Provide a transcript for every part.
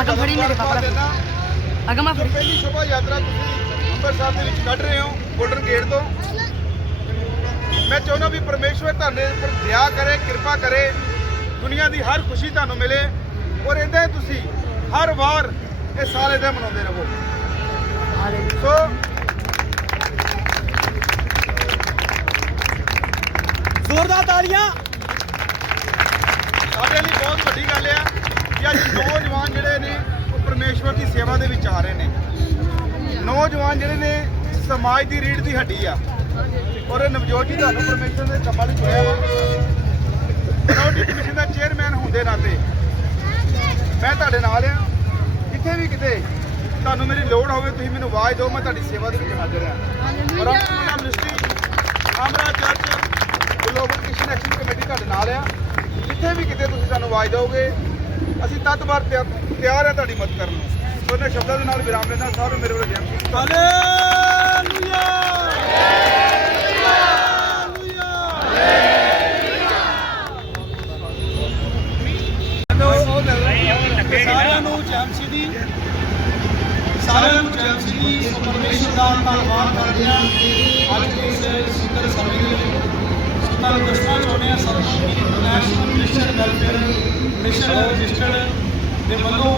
ਆਗਮ ਫੜੀ ਮੇਰੇ ਪਾਪਾ ਦਾ। ਅਗਮ ਆ ਫੜੀ। ਪਹਿਲੀ ਸ਼ੋਭਾ ਯਾਤਰਾ ਤੁਸੀਂ ਅੰਮ੍ਰਿਤਸਰ ਦੇ ਵਿੱਚ ਕੱਢ ਰਹੇ ਹੋ ਗੋਲਡਨ ਗੇਟ ਤੋਂ। ਮੈਂ ਚਾਹੁੰਦਾ ਵੀ ਪਰਮੇਸ਼ਵਰ ਤੁਹਾਡੇ ਉੱਪਰ ਦਇਆ ਕਰੇ ਕਿਰਪਾ ਕਰੇ। ਦੁਨੀਆ ਦੀ ਹਰ ਖੁਸ਼ੀ ਤੁਹਾਨੂੰ ਮਿਲੇ। ਔਰ ਇਦਾਂ ਹੀ ਤੁਸੀਂ ਹਰ ਵਾਰ ਇਹ ਸਾਲ ਇਦਾਂ ਮਨਾਉਂਦੇ ਰਹੋ। ਸੋ ਜ਼ੋਰਦਾਰ ਤਾਲੀਆਂ ਸਾਡੇ ਲਈ ਬਹੁਤ ਵੱਡੀ ਗੱਲ ਆ। ਕਿ ਨੌਜਵਾਨ ਜਿਹੜੇ ਨੇ, ਉਹ ਪਰਮੇਸ਼ਵਰ ਦੀ ਸੇਵਾ ਦੇ ਵਿੱਚ ਆ ਰਹੇ ਨੇ। ਨੌਜਵਾਨ ਜਿਹੜੇ ਨੇ, ਸਮਾਜ ਦੀ ਰੀੜ ਦੀ ਹੱਡੀ ਆ। ਔਰ ਨਵਜੋਤ ਜੀ, ਤੁਹਾਨੂੰ ਪਰਮੇਸ਼ਵਰ ਦੇ ਕੰਮਾਂ ਲਈ ਚੁਣਿਆ ਵਾ। ਕਮੇਟੀ ਕਮਿਸ਼ਨ ਦਾ ਚੇਅਰਮੈਨ ਹੁੰਦੇ ਨਾਤੇ। ਮੈਂ ਤੁਹਾਡੇ ਨਾਲ ਆ। ਕਿਤੇ ਵੀ ਕਿਤੇ ਤੁਹਾਨੂੰ ਮੇਰੀ ਲੋੜ ਹੋਵੇ, ਤੁਸੀਂ ਮੈਨੂੰ ਆਵਾਜ਼ ਦਿਓ, ਮੈਂ ਤੁਹਾਡੀ ਸੇਵਾ ਦੇ ਵਿੱਚ ਹਾਜ਼ਰ ਹਾਂ ਔਰ ministry ਆਮਰਾ church global Kishan action committee ਤੁਹਾਡੇ ਨਾਲ ਆ। ਜਿੱਥੇ ਵੀ ਕਿਤੇ ਤੁਸੀਂ ਸਾਨੂੰ ਆਵਾਜ਼ ਦਿਓਗੇ ਅਸੀਂ ਤਤਵਾਰ ਤਿਆਰ ਹਾਂ ਤੁਹਾਡੀ ਮਦਦ ਕਰਨ ਨੂੰ। ਸੋ ਇਹਨਾਂ ਸ਼ਬਦਾਂ ਦੇ ਨਾਲ ਵਿਰਾਮ ਲੈਣਾ ਸਾਰੇ ਮੇਰੇ ਵੱਲੋਂ ਜੈ ਮਸੀਹ ਹਾਲੇਲੂਇਆ! ਸਾਰਿਆਂ ਨੂੰ ਜੈਮਸੀ ਦੀ। ਸਾਰਿਆਂ ਨੂੰ ਜੈਮਸੀ ਦੀ। ਪਰਮੇਸ਼ਰ ਦਾ ਧੰਨਵਾਦ ਕਰਦੇ ਹਾਂ। ਅੱਜ ਦੇ ਇਸ ਸੁੰਦਰ ਸਮੇਂ ਦੇ ਲਈ ਸੁੰਦਰ ਦੱਸਣਾ ਚਾਹੁੰਦੇ ਹਾਂ ਸਭ ਨੂੰ ਕਿ ਮਿਸ਼ਨ ਵੈਲਫੇਅਰ ਮਿਸ਼ਨ ਰਜਿਸਟਰਡ ਦੇ ਵੱਲੋਂ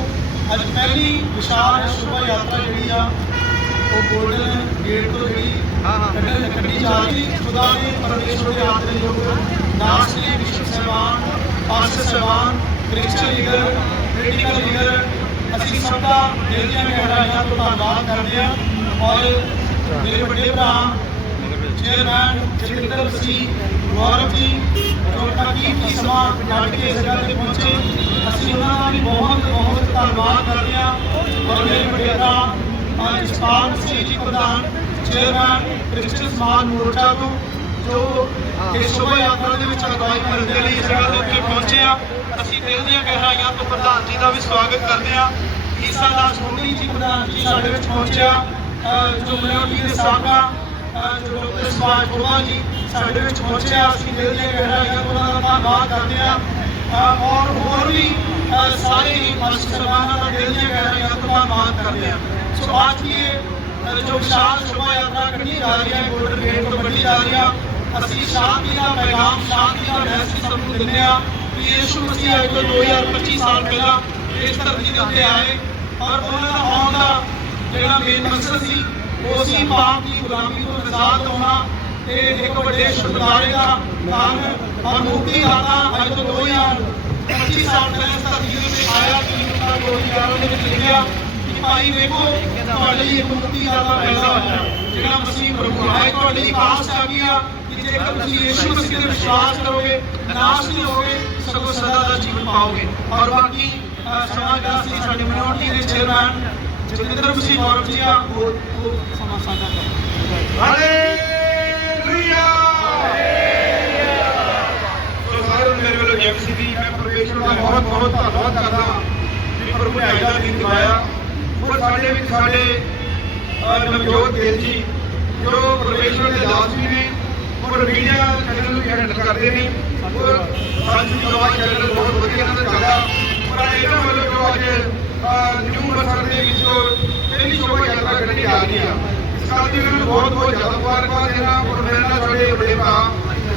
ਅੱਜ ਪਹਿਲੀ ਵਿਸ਼ਾਲ ਸ਼ੋਭਾ ਯਾਤਰਾ ਜਿਹੜੀ ਆ ਉਹ ਗੋਲਡਨ ਗੇਟ ਤੋਂ ਜਿਹੜੀ ਕੱਢ- ਕੱਢੀ ਜਾ ਰਹੀ ਖੁਦਾ ਦੇ ਪਰਮੇਸ਼ਰ ਦੇ ਆਦਰੇ ਯੋਗ ਦਾਸ ਜੀ ਵਿਸ਼ਵ ਸਹਿਬਾਨ ਪਾਸਟਰ ਸਹਿਬਾਨ ਕ੍ਰਿਸਚੀਅਨ ਲੀਡਰ ਪੋਲੀਟੀਕਲ ਲੀਡਰ ਅਸੀਂ ਸਭ ਦਾ ਦਿਲ ਦੀਆਂ ਗਹਿਰਾਈਆਂ ਤੋਂ ਧੰਨਵਾਦ ਕਰਦੇ ਹਾਂ। ਔਰ ਮੇਰੇ ਵੱਡੇ ਭਰਾ ਚੇਅਰਮੈਨ ਜਤਿੰਦਰ ਸਿੰਘ, ਗੌਰਵ ਜੀ ਜੋ ਕੀਮਤੀ ਸਮਾਂ ਕੱਢ ਕੇ ਇਸ ਜਗ੍ਹਾ ਤੇ ਪਹੁੰਚੇ। ਅਸੀਂ ਉਹਨਾਂ ਦਾ ਵੀ ਬਹੁਤ ਬਹੁਤ ਧੰਨਵਾਦ ਕਰਦੇ ਹਾਂ। ਔਰ ਮੇਰੇ ਵੱਡੇ ਸਿੰਘ ਜੀ ਪ੍ਰਧਾਨ ਚੇਅਰਮੈਨ ਕ੍ਰਿਸਚੀਅਨ ਸਮਾਜ ਮੋਰਚਾ ਤੋਂ ਜੋ ਇਸ ਸ਼ੋਭਾ ਯਾਤਰਾ ਦੇ ਵਿੱਚ ਅਗਵਾਈ ਕਰਨ ਦੇ ਲਈ ਇਸ ਜਗ੍ਹਾ ਦੇ ਉੱਤੇ ਪਹੁੰਚੇ ਆ ਅਸੀਂ ਦਿਲ ਦੀਆਂ ਗਹਿਰਾਈਆਂ ਤੋਂ ਪ੍ਰਧਾਨ ਜੀ ਦਾ ਵੀ ਸਵਾਗਤ ਕਰਦੇ ਆ ਈਸਾ ਦਾਸ ਮੁੰਡੀ ਜੀ ਪ੍ਰਧਾਨ ਜੀ ਸਾਡੇ ਵਿੱਚ ਪਹੁੰਚਿਆ ਅਹ ਜੋ ਮਿਨੋਰਟੀ ਦੇ ਸਾਬਕਾ ਜੋ ਡਾਕਟਰ ਸਵਾਜ ਗੁਰਵਾ ਜੀ ਸਾਡੇ ਵਿੱਚ ਪਹੁੰਚਿਆ ਅਸੀਂ ਦਿਲ ਦੀਆਂ ਗਹਿਰਾਈਆਂ ਤੋਂ ਉਹਨਾਂ ਦਾ ਧੰਨਵਾਦ ਕਰਦੇ ਆ ਔਰ ਹੋਰ ਵੀ ਸਾਰੇ ਹੀ ਮਾਸਟਰ ਸਰਬਾਨਾਂ ਦਾ ਦਿਲ ਦੀਆਂ ਗਹਿਰਾਈਆਂ ਤੋਂ ਧੰਨਵਾਦ ਕਰਦੇ ਆ ਸੋ ਅੱਜ ਇਹ ਜੋ ਵਿਸ਼ਾਲ ਸ਼ੋਭਾ ਯਾਤਰਾ ਕੱਢੀ ਜਾ ਰਹੀ ਹੈ ਗੋਲਡਨ ਗੇਟ ਤੋਂ ਕੱਢੀ ਜਾ ਰਹੀ ਆ ਅਸੀਂ ਸ਼ਾਂਤੀ ਦਾ ਪੈਗਾਮ ਸ਼ਾਂਤੀ ਦਾ ਮੈਸੇਜ ਸਭ ਨੂੰ ਦਿੰਦੇ ਆ ਕਿ ਯਿਸੂ ਮਸੀਹ ਅੱਜ ਤੋਂ 2025 ਸਾਲ ਪਹਿਲਾਂ ਇਸ ਧਰਤੀ ਦੇ ਉੱਤੇ ਆਏ ਔਰ ਉਹਨਾਂ ਦਾ ਆਉਣ ਦਾ ਜਿਹੜਾ ਮੇਨ ਮਕਸਦ ਸੀ ਉਹ ਸੀ ਦੀ ਗੁਲਾਮੀ ਤੋਂ ਆਜ਼ਾਦ ਹੋਣਾ ਤੇ ਇੱਕ ਵੱਡੇ ਛੁਟਕਾਰੇ ਦਾ ਕਾਰਨ ਔਰ ਮੁਕਤੀ ਦਾਤਾ ਅੱਜ ਤੋਂ 2025 ਸਾਲ ਪਹਿਲਾਂ ਇਸ ਧਰਤੀ ਆਇਆ ਕਿ ਉਹਨਾਂ ਕੋਲ ਯਾਰਾਂ ਲਿਖਿਆ ਕਿ ਭਾਈ ਵੇਖੋ ਤੁਹਾਡੇ ਲਈ ਮੁਕਤੀ ਦਾਤਾ ਪੈਦਾ ਹੋਇਆ। ਜਿਹੜਾ ਮਸੀਹ ਪ੍ਰਭੂ ਹੈ ਤੁਹਾਡੇ ਲਈ ਆਸ ਆ ਗਈ ਕਿ ਜੇਕਰ ਤੁਸੀਂ ਯਿਸੂ ਮਸੀਹ ਤੇ ਵਿਸ਼ਵਾਸ ਕਰੋਗੇ ਨਾਸ਼ ਨਹੀਂ ਹੋਗੇ ਸਗੋਂ ਸਦਾ ਦਾ ਜੀਵਨ ਪਾਓਗੇ। ਔਰ ਬਾਕੀ ਅਹ, ਸਮਾਜ ਦਾਸੀ ਸਾਡੇ ਮਿਨੋਰਟੀ ਦੇ ਚੇਅਰਮੈਨ ਜਤਿੰਦਰ ਮਸੀਹ ਗੌਰਵ ਜੀ ਆ ਉਹ ਸਮਾਂ ਸਾਂਝਾ ਕਰਦੇ ਹਾਲੇਲੂਇਆ ਸੋ ਸਾਰਿਆਂ ਮੇਰੇ ਵੱਲੋਂ ਜੈ ਦੀ ਮੈਂ ਪਰਮੇਸ਼ਰ ਦਾ ਬਹੁਤ ਬਹੁਤ ਧੰਨਵਾਦ ਕਰਦਾ ਕਿ ਪ੍ਰਭੂ ਨੇ ਅੱਜ ਦਿਨ ਦਿਵਾਇਆ ਔਰ ਸਾਡੇ ਵਿੱਚ ਸਾਡੇ ਨਵਜੋਤ ਗਿੱਲ ਜੀ ਜੋ ਪਰਮੇਸ਼ਰ ਦੇ ਦਾਸ ਵੀ ਨੇ ਔਰ ਮੀਡੀਆ ਚੈਨਲ ਨੂੰ ਹੈਂਡਲ ਕਰਦੇ ਨੇ ਔਰ ਸਾਡੀ ਆਵਾਜ਼ ਚੈਨਲ ਬਹੁਤ ਵਧੀਆ ਇਹਨਾਂ ਦਾ ਚੱਲਦਾ ਔਰ ਇਹਨਾਂ ਵੱਲੋਂ ਜੋ ਅੱਜ ਨਿਊ ਅੰਮ੍ਰਿਤਸਰ ਦੇ ਵਿੱਚ ਪਹਿਲੀ ਸ਼ੋਭਾ ਯਾਤਰਾ ਕੱਢੀ ਜਾ ਰਹੀ ਆ ਇਸ ਕਰਕੇ ਇਹਨਾਂ ਨੂੰ ਬਹੁਤ ਬਹੁਤ ਜ਼ਿਆਦਾ ਮੁਬਾਰਕਬਾਦ ਦੇਣਾ ਔਰ ਮੇਰੇ ਨਾਲ ਸਾਡੇ ਵੱਡੇ ਭਰਾ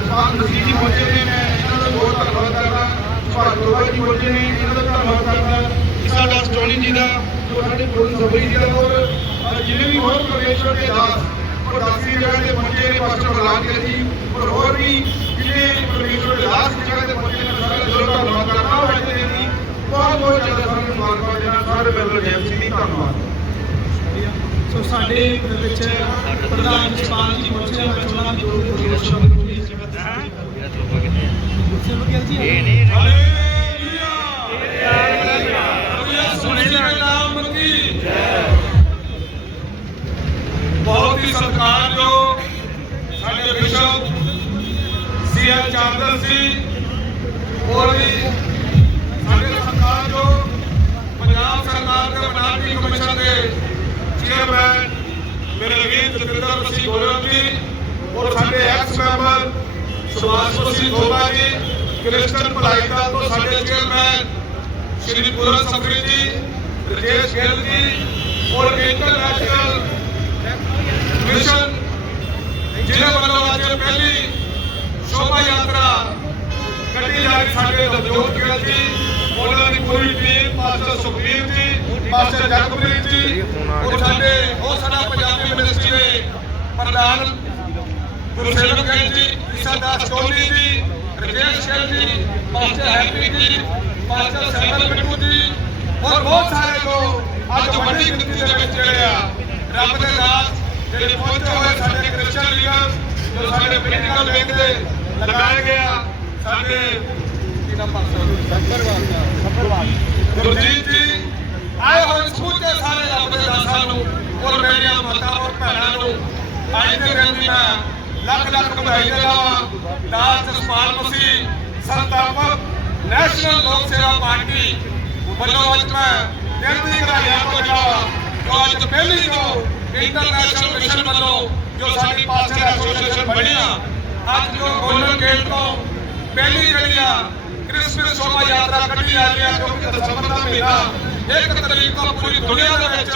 ਸਾਹਿਬ ਨਸੀਬ ਜੀ ਪਹੁੰਚੇ ਨੇ ਮੈਂ ਇਹਨਾਂ ਦਾ ਬਹੁਤ ਧੰਨਵਾਦ ਕਰਦਾ ਭਾਰਤ ਗੋਬਰ ਜੀ ਪਹੁੰਚੇ ਨੇ ਇਹਨਾਂ ਦਾ ਧੰਨਵਾਦ ਕਰਦਾ ਇਸਾ ਦਾਸ ਜੀ ਦਾ ਜੋ ਸਾਡੇ ਗੁਰੂ ਸਭਈ ਜੀ ਦਾ ਔਰ ਅਹ, ਜਿੰਨੇ ਵੀ ਹੋਰ ਪਰਮੇਸ਼ਵਰ ਦੇ ਦਾਸ ਔਰ ਦਾਸੀ ਜਗ੍ਹਾ ਤੇ ਪਹੁੰਚੇ ਨੇ ਪਾਸਟਰ ਬਲਰਾਜ ਗਿੱਲ ਜੀ ਔਰ ਹੋਰ ਵੀ ਜਿਹਨੇ ਪਰਮੇਸ਼ਵਰ ਦੇ ਦਾਸ ਜਗ੍ਹਾ ਤੇ ਪਹੁੰਚੇ ਨੇ ਮੈਂ ਧੰਨਵਾਦ ਕਰਦਾ ਹਾਂ ਦੇ ਬਹੁਤ ਬਹੁਤ ਜ਼ਿਆਦਾ ਸਾਰਿਆਂ ਨੂੰ ਮੁਬਾਰਕਬਾਦ ਦੇਣਾ ਸਾਰੇ ਮੈਂਬਰ ਜੈਮ ਸਿੰਘ ਦੀ ਧੰਨਵਾਦ। ਸੋ ਸਾਡੇ ਵਿੱਚ ਪ੍ਰਧਾਨ ਜਸਪਾਲ ਜੀ ਪਹੁੰਚੇ ਮੈਂ ਉਹਨਾਂ ਦੀ ਦੋ ਦੋ ਸ਼ਬਦ ਬੋਲੀ ਇਸ ਜਗ੍ਹਾ ਤੇ ਗੁਰਸੇਵਕ ਗਿੱਲ ਜੀ ਇਹ ਨਹੀਂ ਬਹੁਤ ਹੀ ਸਤਿਕਾਰਯੋਗ ਸਾਡੇ ਬਿਸ਼ਪ ਸੀਐਮ ਚਾਂਦਨ ਸਿੰਘ ਹੋਰ ਵੀ ਸਾਡੇ ਸਤਿਕਾਰਯੋਗ ਪੰਜਾਬ ਸਰਕਾਰ ਦੇ ਮਨਾਤੀ ਕਮਿਸ਼ਨ ਦੇ ਚੇਅਰਮੈਨ ਮੇਰੇ ਵੀਰ ਜਤਿੰਦਰ ਜੀ ਔਰ ਸਾਡੇ ex member Subhash Masih Goba ji, Christian ਭਲਾਈ ਦਲ ਤੋਂ ਸਾਡੇ ਚੇਅਰਮੈਨ ਸ਼੍ਰੀ ਪੂਰਨ ਸਫਰੀ ਜੀ, ਰਜੇਸ਼ ਗਿੱਲ ਜੀ ਔਰ ਇੰਟਰਨੈਸ਼ਨਲ ਮਿਸ਼ਨ ਜਿਨ੍ਹਾਂ ਵੱਲੋਂ ਅੱਜ ਪਹਿਲੀ ਸ਼ੋਭਾ ਯਾਤਰਾ ਕੱਢੀ ਜਾ ਰਹੀ ਸਾਡੇ ਨਵਜੋਤ ਗਿੱਲ ਜੀ, ਉਹਨਾਂ ਦੀ ਪੂਰੀ team master Sukhbir ji master Jagpreet ਜੀ, ਔਰ ਸਾਡੇ ਬਹੁਤ ਸਾਰਾ ਪ੍ਰਧਾਨ ਗੁਰਸੇਵਕ ਗਿੱਲ ਜੀ, ਈਸਾ Kohli ji, Rajesh Gill ji, master Happy ji, master Samuel Bittu ji ਔਰ ਬਹੁਤ ਸਾਰੇ ਲੋਕ ਅੱਜ ਵੱਡੀ ਗਿਣਤੀ ਦੇ ਵਿੱਚ ਜਿਹੜੇ ਆ, ਰੱਬ ਦੇ ਦਾਸ ਜਿਹੜੇ ਪਹੁੰਚੇ ਹੋਏ ਸਾਡੇ ਕ੍ਰਿਸਚੀਅਨ ਲੀਡਰ ਜੋ ਸਾਡੇ ਪੋਲੀਟੀਕਲ ਵਿੰਗ ਦੇ ਲਗਾਏ ਗਏ ਆ, ਸਾਡੇ ਕੀ ਨਾਮ ਗੁਰਜੀਤ ਜੀ, ਆਏ ਹੋਏ ਸਮੂਹੇ ਸਾਰੇ ਰੱਬ ਦੇ ਦਾਸਾਂ ਨੂੰ, ਔਰ ਮੇਰੀਆਂ ਮਾਤਾ ਔਰ ਭੈਣਾਂ ਨੂੰ ਅੱਜ ਦੇ ਦਿਨ ਮੈਂ ਲੱਖ ਲੱਖ ਵਧਾਈ ਦਿੰਦਾ ਵਾਂ ਜਸਪਾਲ ਮਸੀਹ ਸੰਤਾਪਕ ਨੈਸ਼ਨਲ ਲੋਕ ਸੇਵਾ ਪਾਰਟੀ ਵੱਲੋਂ ਅੱਜ ਮੈਂ ਬੇਨਤੀ ਕਰਾਇਆ ਪੰਜਾਬ ਜੋ ਅੱਜ ਪਹਿਲੀ ਜੋ ਇੰਟਰਨੈਸ਼ਨਲ ਮਿਸ਼ਨ ਵੱਲੋਂ ਜੋ ਸਾਡੀ ਪਾਸਟਰ ਐਸੋਸੀਏਸ਼ਨ ਬਣੀ ਅੱਜ ਜੋ ਗੋਲਡਨ ਗੇਟ ਤੋਂ ਪਹਿਲੀ ਜਿਹੜੀ ਆ ਕ੍ਰਿਸਮਸ ਸ਼ੋਭਾ ਯਾਤਰਾ ਕੱਢੀ ਜਾ ਰਹੀ ਆ ਕਿਉਂਕਿ ਦਸੰਬਰ ਦਾ ਮਹੀਨਾ, ਇੱਕ ਤਰੀਕ ਤੋਂ ਪੂਰੀ ਦੁਨੀਆ ਦੇ ਵਿੱਚ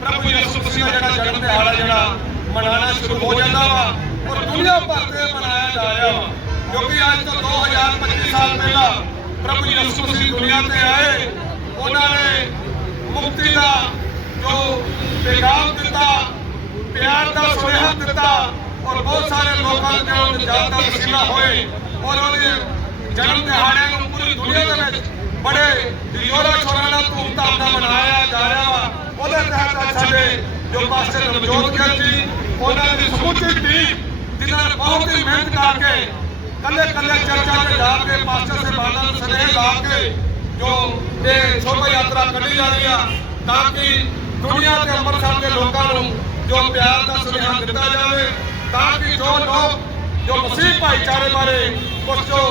ਪ੍ਰਭੂ ਯਿਸੂ ਮਸੀਹ ਦਾ ਜਿਹੜਾ ਜਨਮ ਦਿਹਾੜਾ ਜਿਹੜਾ ਮਨਾਉਣਾ ਸ਼ੁਰੂ ਹੋ ਜਾਂਦਾ ਵਾ ਔਰ ਦੁਨੀਆ ਭਰ ਤੇ ਮਨਾਇਆ ਜਾ ਰਿਹਾ ਵਾ। ਕਿਉਂਕਿ ਅੱਜ ਤੋਂ 2025 ਸਾਲ ਪਹਿਲਾਂ ਪ੍ਰਭੂ ਯਿਸੂ ਮਸੀਹ ਦੁਨੀਆ ਤੇ ਆਏ, ਉਹਨਾਂ ਨੇ ਮੁਕਤੀ ਦਾ ਜੋ ਪੈਗਾਮ ਦਿੱਤਾ, ਪਿਆਰ ਦਾ ਸੁਨੇਹਾ ਦਿੱਤਾ ਔਰ ਬਹੁਤ ਸਾਰੇ ਲੋਕਾਂ ਦੇ ਨਿਜਾਤ ਦਾ ਵਸੀਲਾ ਹੋਏ ਔਰ ਉਹਦੇ ਜਨਮ ਦਿਹਾੜੇ ਨੂੰ ਪੂਰੀ ਦੁਨੀਆ ਦੇ ਵਿੱਚ ਬੜੇ ਜੋਰਾ ਸ਼ੋਰਾ ਨਾਲ ਧੂਮਧਾਮ ਨਾਲ ਮਨਾਇਆ ਜਾ ਰਿਹਾ ਵਾ। ਉਹਦੇ ਤਹਿਤ ਸਾਡੇ ਜੋ ਪਾਸਟਰ ਨਵਜੋਤ ਗਿੱਲ ਜੀ ਉਹਨਾਂ ਦੀ ਸਮੁੱਚੀ ਟੀਮ ਜਿਨ੍ਹਾਂ ਨੇ ਬਹੁਤ ਹੀ ਮਿਹਨਤ ਕਰਕੇ ਕੱਲੇ ਕੱਲੇ ਚਰਚਾ ਤੇ ਜਾ ਕੇ ਪਾਸਟਰ ਸਾਹਿਬਾਨਾਂ ਨੂੰ ਸਨੇਹ ਲਾ ਕੇ ਜੋ ਇਹ ਸ਼ੋਭਾ ਯਾਤਰਾ ਕੱਢੀ ਜਾ ਰਹੀ ਆ, ਤਾਂ ਕਿ ਦੁਨੀਆ ਤੇ ਅੰਮ੍ਰਿਤਸਰ ਦੇ ਲੋਕਾਂ ਨੂੰ ਜੋ ਪਿਆਰ ਦਾ ਸੁਨੇਹਾ ਦਿੱਤਾ ਜਾਵੇ, ਤਾਂ ਕਿ ਜੋ ਲੋਕ, ਜੋ ਮਸੀਹ ਭਾਈਚਾਰੇ ਬਾਰੇ ਕੁਝ ਜੋ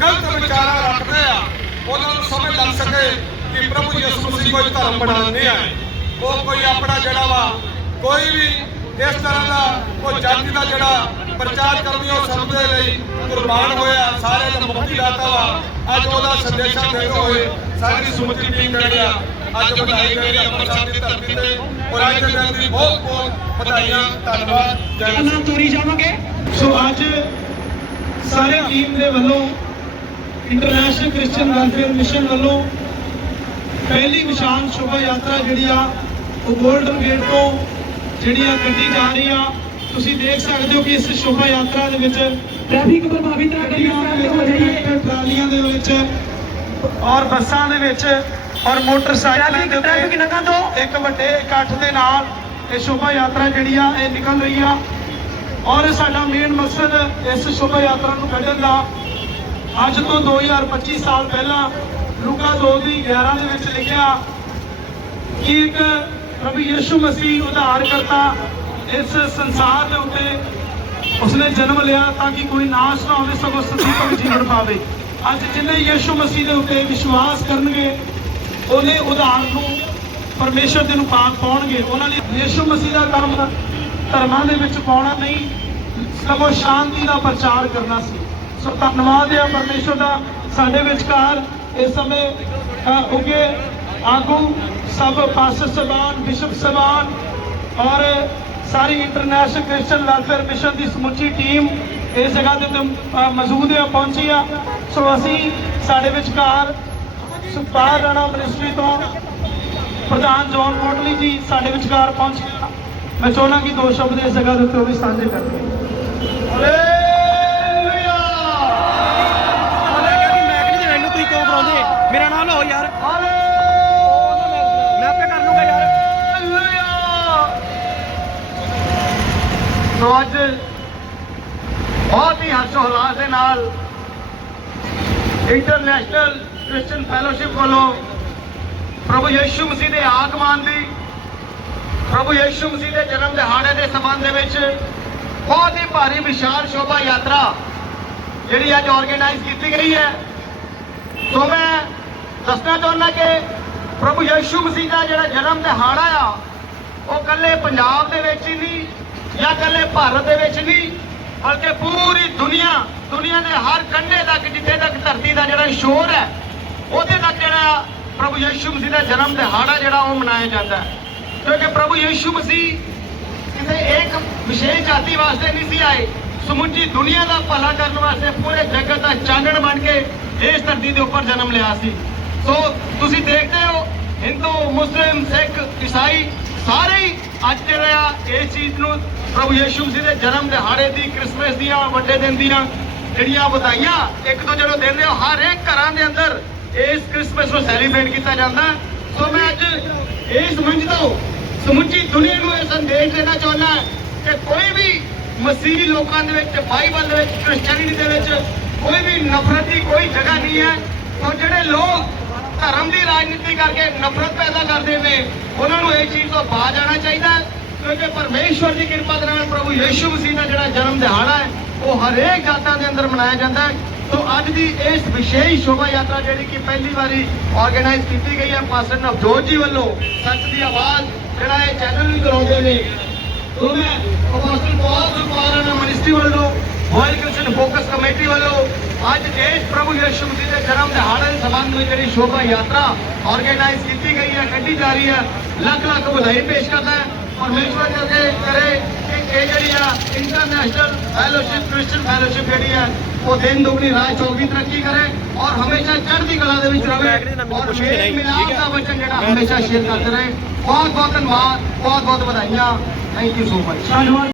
ਗਲਤ ਵਿਚਾਰਾ ਰੱਖਦੇ ਆ, ਉਹਨਾਂ ਨੂੰ ਸਮਝ ਲੱਗ ਸਕੇ ਕਿ ਪ੍ਰਭੂ ਯਿਸੂ ਮਸੀਹ ਕੋਈ ਧਰਮ ਬਣਾਉਣ ਨਹੀਂ ਆਏ। ਉਹ ਕੋਈ ਆਪਣਾ ਜਿਹੜਾ ਵਾ ਕੋਈ ਵੀ ਇਸ ਤਰ੍ਹਾਂ ਦਾ ਕੋਈ ਜਾਤੀ ਦਾ ਜਿਹੜਾ ਪ੍ਰਚਾਰ ਕਰਨੀ ਉਹ ਸਭ ਦੇ ਲਈ ਕੁਰਬਾਨ ਹੋਇਆ ਸਾਰੇ ਦਾ ਮੁਕਤੀ ਦਾਤਾ ਵਾ। ਅੱਜ ਉਹਦਾ ਸੰਦੇਸ਼ਾ ਦੇਦੇ ਹੋਏ ਸਾਡੀ ਸਮੁੱਚੀ ਟੀਮ ਜਿਹੜੀ ਆ ਅੱਜ ਵਧਾਈ ਦੇ ਰਹੀ ਹੈ ਅੰਮ੍ਰਿਤਸਰ ਦੀ ਧਰਤੀ ਤੇ ਔਰ ਅੱਜ ਦੇ ਦਿਨ ਦੀ ਬਹੁਤ ਬਹੁਤ ਵਧਾਈਆਂ ਧੰਨਵਾਦ ਜੈ ਨਾਮ ਤੋਰੀ ਜਾਵਾਂਗੇ? ਸੋ ਅੱਜ ਸਾਰੇ ਟੀਮ ਦੇ ਵੱਲੋਂ ਇੰਟਰਨੈਸ਼ਨਲ ਕ੍ਰਿਸਚੀਅਨ ਵੈਲਫੇਅਰ ਮਿਸ਼ਨ ਵੱਲੋਂ ਪਹਿਲੀ ਨਿਸ਼ਾਨ ਸ਼ੋਭਾ ਯਾਤਰਾ ਜਿਹੜੀ ਆ ਉਹ ਗੋਲਡਨ ਗੇਟ ਤੋਂ ਜਿਹੜੀ ਆ ਕੱਢੀ ਜਾ ਰਹੀ ਆ ਤੁਸੀਂ ਦੇਖ ਸਕਦੇ ਹੋ ਕਿ ਇਸ ਸ਼ੋਭਾ ਯਾਤਰਾ ਦੇ ਵਿੱਚ ਟ੍ਰੈਫਿਕ ਪ੍ਰਭਾਵਿਤ ਦੇ ਵਿੱਚ ਟਰਾਲੀਆਂ ਦੇ ਵਿੱਚ ਔਰ ਬੱਸਾਂ ਦੇ ਵਿੱਚ ਔਰ ਮੋਟਰਸਾਈਕਲਾਂ ਦੇ ਟ੍ਰੈਫਿਕ ਨੰਗਾ ਤੋਂ ਇੱਕ ਵੱਡੇ ਇਕੱਠ ਦੇ ਨਾਲ ਇਹ ਸ਼ੋਭਾ ਯਾਤਰਾ ਜਿਹੜੀ ਆ ਇਹ ਨਿਕਲ ਰਹੀ ਆ। ਔਰ ਸਾਡਾ ਮੇਨ ਮਕਸਦ ਇਸ ਸ਼ੋਭਾ ਯਾਤਰਾ ਨੂੰ ਕੱਢਣ ਦਾ ਅੱਜ ਤੋਂ 2025 ਸਾਲ ਪਹਿਲਾਂ ਲੂਕਾ 2 ਦੀ 11 ਦੇ ਵਿੱਚ ਲਿਖਿਆ ਕਿ ਇੱਕ ਪ੍ਰਭੂ ਯਿਸੂ ਮਸੀਹ ਉਧਾਰ ਕਰਤਾ। ਇਸ ਸੰਸਾਰ ਦੇ ਉੱਤੇ ਉਸਨੇ ਜਨਮ ਲਿਆ ਤਾਂ ਕਿ ਕੋਈ ਨਾਸ਼ ਨਾ ਹੋਵੇ, ਸਗੋਂ ਸਦੀਕ ਜੀਵਨ ਪਾਵੇ। ਅੱਜ ਜਿੰਨੇ ਯਿਸੂ ਮਸੀਹ ਦੇ ਉੱਤੇ ਵਿਸ਼ਵਾਸ ਕਰਨਗੇ, ਉਹਨੇ ਉਧਾਰ ਨੂੰ ਪਰਮੇਸ਼ਰ ਦੇ ਨੂੰ ਪਾਕ ਪਾਉਣਗੇ। ਉਹਨਾਂ ਲਈ ਯਿਸੂ ਮਸੀਹ ਦਾ ਕਰਮ ਧਰਮਾਂ ਦੇ ਵਿੱਚ ਪਾਉਣਾ ਨਹੀਂ, ਸਗੋਂ ਸ਼ਾਂਤੀ ਦਾ ਪ੍ਰਚਾਰ ਕਰਨਾ ਸੀ। ਸੋ ਧੰਨਵਾਦ ਹੈ ਪਰਮੇਸ਼ਰ ਦਾ ਸਾਡੇ ਵਿਚਕਾਰ। ਇਸ ਸਮੇਂ ਅ, ਉੱਗੇ ਆਗੂ ਸਭ ਪਾਸਟਰ ਸਬਾਨ ਬਿਸ਼ਪ ਸਬਾਨ ਔਰ ਸਾਰੀ ਇੰਟਰਨੈਸ਼ਨਲ ਕ੍ਰਿਸਚੀਅਨ ਵੈਲਫੇਅਰ ਮਿਸ਼ਨ ਦੀ ਸਮੁੱਚੀ ਟੀਮ ਇਸ ਜਗ੍ਹਾ ਦੇ ਉੱਤੇ ਮੌਜੂਦ ਹੈ ਪਹੁੰਚੀ ਆ। ਸੋ ਅਸੀਂ ਸਾਡੇ ਵਿਚਕਾਰ ਸੁਪਾਰ ਰਾਣਾ ਮਿਨਿਸਟਰੀ ਤੋਂ ਪ੍ਰਧਾਨ ਜੌਨ ਕੋਟਲੀ ਜੀ ਸਾਡੇ ਵਿਚਕਾਰ ਪਹੁੰਚ ਗਏ ਮੈਂ ਚਾਹੁੰਦਾ ਕਿ ਦੋ ਸ਼ਬਦ ਇਸ ਜਗ੍ਹਾ ਦੇ ਉੱਤੇ ਉਹ ਵੀ ਸਾਂਝੇ ਕਰਦੇ ਉਹਨੇ ਮੇਰਾ ਨਾਮ ਲਓ ਯਾਰ। ਮੈਂ ਆਪੇ ਕਰ ਲੂੰਗਾ ਯਾਰ। ਸੋ ਅੱਜ ਬਹੁਤ ਹੀ ਹਰਸ਼ੋ ਹਲਾਸ ਦੇ ਨਾਲ ਇੰਟਰਨੈਸ਼ਨਲ ਕ੍ਰਿਸਚੀਅਨ ਫੈਲੋਸ਼ਿਪ ਵੱਲੋਂ ਪ੍ਰਭੂ ਯਿਸੂ ਮਸੀਹ ਦੇ ਆਗਮਨ ਦੀ ਪ੍ਰਭੂ ਯਿਸੂ ਮਸੀਹ ਦੇ ਜਨਮ ਦਿਹਾੜੇ ਦੇ ਸੰਬੰਧ ਦੇ ਵਿੱਚ ਬਹੁਤ ਹੀ ਭਾਰੀ ਵਿਸ਼ਾਲ ਸ਼ੋਭਾ ਯਾਤਰਾ ਜਿਹੜੀ ਅੱਜ ਆਰਗੇਨਾਈਜ਼ ਕੀਤੀ ਗਈ ਹੈ। ਸੋ ਮੈਂ ਦੱਸਣਾ ਚਾਹੁੰਦਾ ਕਿ ਪ੍ਰਭੂ ਯਿਸੂ ਮਸੀਹ ਦਾ ਜਿਹੜਾ ਜਨਮ ਦਿਹਾੜਾ ਆ, ਉਹ ਕੱਲੇ ਪੰਜਾਬ ਦੇ ਵਿੱਚ ਹੀ ਨਹੀਂ ਜਾਂ ਕੱਲੇ ਭਾਰਤ ਦੇ ਵਿੱਚ ਨਹੀਂ, ਬਲਕਿ ਪੂਰੀ ਦੁਨੀਆ ਦੁਨੀਆ ਦੇ ਹਰ ਕੰਢੇ ਤੱਕ, ਜਿੱਥੇ ਤੱਕ ਧਰਤੀ ਦਾ ਜਿਹੜਾ ਸ਼ੋਰ ਹੈ ਉਹਦੇ ਤੱਕ ਜਿਹੜਾ ਪ੍ਰਭੂ ਯਿਸੂ ਮਸੀਹ ਦਾ ਜਨਮ ਦਿਹਾੜਾ ਜਿਹੜਾ ਉਹ ਮਨਾਇਆ ਜਾਂਦਾ ਹੈ। ਕਿਉਂਕਿ ਪ੍ਰਭੂ ਯਿਸੂ ਮਸੀਹ ਕਿਸੇ ਇੱਕ ਵਿਸ਼ੇਸ਼ ਜਾਤੀ ਵਾਸਤੇ ਨਹੀਂ ਸੀ ਆਏ, ਸਮੁੱਚੀ ਦੁਨੀਆ ਦਾ ਭਲਾ ਕਰਨ ਵਾਸਤੇ ਪੂਰੇ ਜਗਤ ਦਾ ਚਾਨਣ ਬਣ ਕੇ ਇਸ ਧਰਤੀ ਦੇ ਉੱਪਰ ਜਨਮ ਲਿਆ ਸੀ। ਸੋ ਤੁਸੀਂ ਦੇਖਦੇ ਹੋ, ਹਿੰਦੂ, ਮੁਸਲਿਮ, ਸਿੱਖ, ਈਸਾਈ, ਸਾਰੇ ਹੀ ਅੱਜ ਜਿਹੜਾ ਆ, ਇਸ ਚੀਜ਼ ਨੂੰ ਪ੍ਰਭੂ ਯਿਸੂ ਮਸੀਹ ਦੇ ਜਨਮ ਦਿਹਾੜੇ ਦੀ, ਕ੍ਰਿਸਮਸ ਦੀਆਂ, ਵੱਡੇ ਦਿਨ ਦੀਆਂ ਜਿਹੜੀਆਂ ਵਧਾਈਆਂ, ਇੱਕ ਤੋਂ ਜਦੋਂ ਦਿੰਦੇ ਹੋ ਹਰ ਇੱਕ ਘਰਾਂ ਦੇ ਅੰਦਰ ਇਸ ਕ੍ਰਿਸਮਸ ਨੂੰ ਸੈਲੀਬ੍ਰੇਟ ਕੀਤਾ ਜਾਂਦਾ। ਸੋ ਮੈਂ ਅੱਜ ਇਸ ਮੰਚ ਤੋਂ ਸਮੁੱਚੀ ਦੁਨੀਆ ਨੂੰ ਇਹ ਸੰਦੇਸ਼ ਦੇਣਾ ਚਾਹੁੰਦਾ ਕਿ ਕੋਈ ਵੀ ਮਸੀਹੀ ਲੋਕਾਂ ਦੇ ਵਿੱਚ, ਬਾਈਬਲ ਦੇ ਵਿੱਚ, ਕ੍ਰਿਸਚੀਅਨਿਟੀ ਦੇ ਵਿੱਚ ਕੋਈ ਵੀ ਨਫ਼ਰਤ ਦੀ ਕੋਈ ਜਗ੍ਹਾ ਨਹੀਂ ਹੈ। ਔਰ ਜਿਹੜੇ ਲੋਕ ਧਰਮ ਦੀ ਰਾਜਨੀਤੀ ਕਰਕੇ ਨਫ਼ਰਤ ਪੈਦਾ ਕਰਦੇ ਨੇ, ਉਹਨਾਂ ਨੂੰ ਇਹ ਚੀਜ਼ ਤੋਂ ਬਾਜ ਆਉਣਾ ਚਾਹੀਦਾ ਕਿਉਂਕਿ ਪਰਮੇਸ਼ਵਰ ਦੀ ਕਿਰਪਾ ਦੇ ਨਾਲ ਪ੍ਰਭੂ ਯਿਸੂ ਮਸੀਹ ਦਾ ਜਿਹੜਾ ਜਨਮ ਦਿਹਾੜਾ ਹੈ, ਉਹ ਹਰੇਕ ਜਾਤਾਂ ਦੇ ਅੰਦਰ ਮਨਾਇਆ ਜਾਂਦਾ ਹੈ। ਸੋ ਅੱਜ ਦੀ ਇਸ ਵਿਸ਼ੇਸ਼ ਸ਼ੋਭਾ ਯਾਤਰਾ ਜਿਹੜੀ ਕਿ ਪਹਿਲੀ ਵਾਰੀ ਆਰਗੇਨਾਈਜ਼ ਕੀਤੀ ਗਈ ਹੈ ਪਾਸਟਰ ਨਵਜੋਤ ਜੀ ਵੱਲੋਂ, ਸੱਚ ਦੀ ਆਵਾਜ਼ ਜਿਹੜਾ ਇਹ ਚੈਨਲ ਵੀ ਕਰਾਉਂਦੇ ਨੇ। ਸੋ ਮੈਂ ਅਪੋਸਟਲ ਪੌਲ ਸੁਪਾਰਨ ਮਿਨਿਸਟਰੀ ਵੱਲੋਂ ਵਰਲਡ ਕ੍ਰਿਸਚਨ ਫੋਕਸ ਕਮੇਟੀ ਵੱਲੋਂ ਅੱਜ ਇਸ ਪ੍ਰਭੂ ਯਿਸੂ ਮਸੀਹ ਦੇ ਜਨਮ ਦਿਹਾੜੇ ਦੇ ਸੰਬੰਧ ਵਿੱਚ ਜਿਹੜੀ ਸ਼ੋਭਾ ਯਾਤਰਾ ਆਰਗੇਨਾਈਜ਼ ਕੀਤੀ ਗਈ ਹੈ ਕੱਢੀ ਜਾ ਰਹੀ ਹੈ ਲੱਖ ਲੱਖ ਵਧਾਈ ਪੇਸ਼ ਕਰਦਾ ਹੈ ਪਰਮੇਸ਼ਵਰ ਜੀ ਅੱਗੇ ਕਰੇ ਕਿ ਇਹ ਜਿਹੜੀ ਆ ਇੰਟਰਨੈਸ਼ਨਲ ਫੈਲੋਸ਼ਿਪ ਕ੍ਰਿਸਚੀਅਨ ਫੈਲੋਸ਼ਿਪ ਜਿਹੜੀ ਹੈ ਉਹ ਦਿਨ ਦੁਗਣੀ ਰਾਤ ਚੌਗੀ ਤਰੱਕੀ ਕਰੇ ਔਰ ਹਮੇਸ਼ਾ ਚੜ੍ਹਦੀ ਕਲਾ ਦੇ ਵਿੱਚ ਰਵੇ ਮੈਂ ਕਹਿੰਦਾ ਮੈਨੂੰ ਔਰ ਕੁਛ ਵੀ ਮੇਲ ਨਹੀਂ, ਮਿਲਾਪ ਠੀਕ ਹੈ? ਦਾ ਵਚਨ ਜਿਹੜਾ ਹਮੇਸ਼ਾ